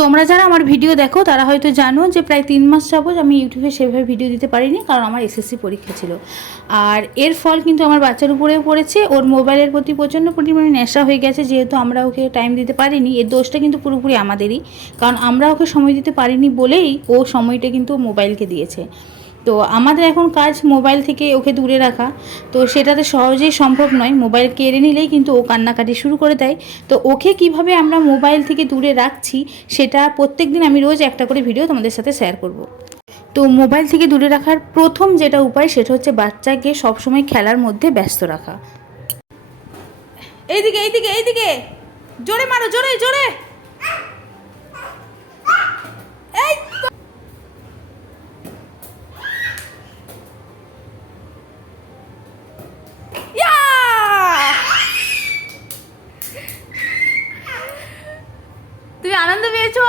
তোমরা যারা আমার ভিডিও দেখো তারা হয়তো জানো যে প্রায় 3 মাস যাবত আমি ইউটিউবে সেভাবে ভিডিও দিতে পারিনি, কারণ আমার এসএসসি পরীক্ষা ছিল। আর এর ফল কিন্তু আমার বাচ্চার উপরেও পড়েছে। ওর মোবাইলের প্রতি প্রচণ্ড পরিমাণে নেশা হয়ে গেছে, যেহেতু আমরা ওকে টাইম দিতে পারিনি। এর দোষটা কিন্তু পুরোপুরি আমাদেরই, কারণ আমরা ওকে সময় দিতে পারিনি বলেই ও সময়টা কিন্তু মোবাইলকে দিয়েছে। তো আমাদের এখন কাজ মোবাইল থেকে ওকে দূরে রাখা, তো সেটাতে সহজেই সম্ভব নয়। মোবাইল কেড়ে নিলেই কিন্তু ও কান্নাকাটি শুরু করে দেয়। তো ওকে কিভাবে আমরা মোবাইল থেকে দূরে রাখছি সেটা প্রত্যেক দিন আমি রোজ একটা করে ভিডিও তোমাদের সাথে শেয়ার করব। তো মোবাইল থেকে দূরে রাখার প্রথম যেটা উপায় সেটা হচ্ছে বাচ্চাকে সবসময় খেলার মধ্যে ব্যস্ত রাখা। এইদিকে এইদিকে এইদিকে, জোরে মারো, জোরে জোরে। এই তুমি আনন্দ পেয়েছো?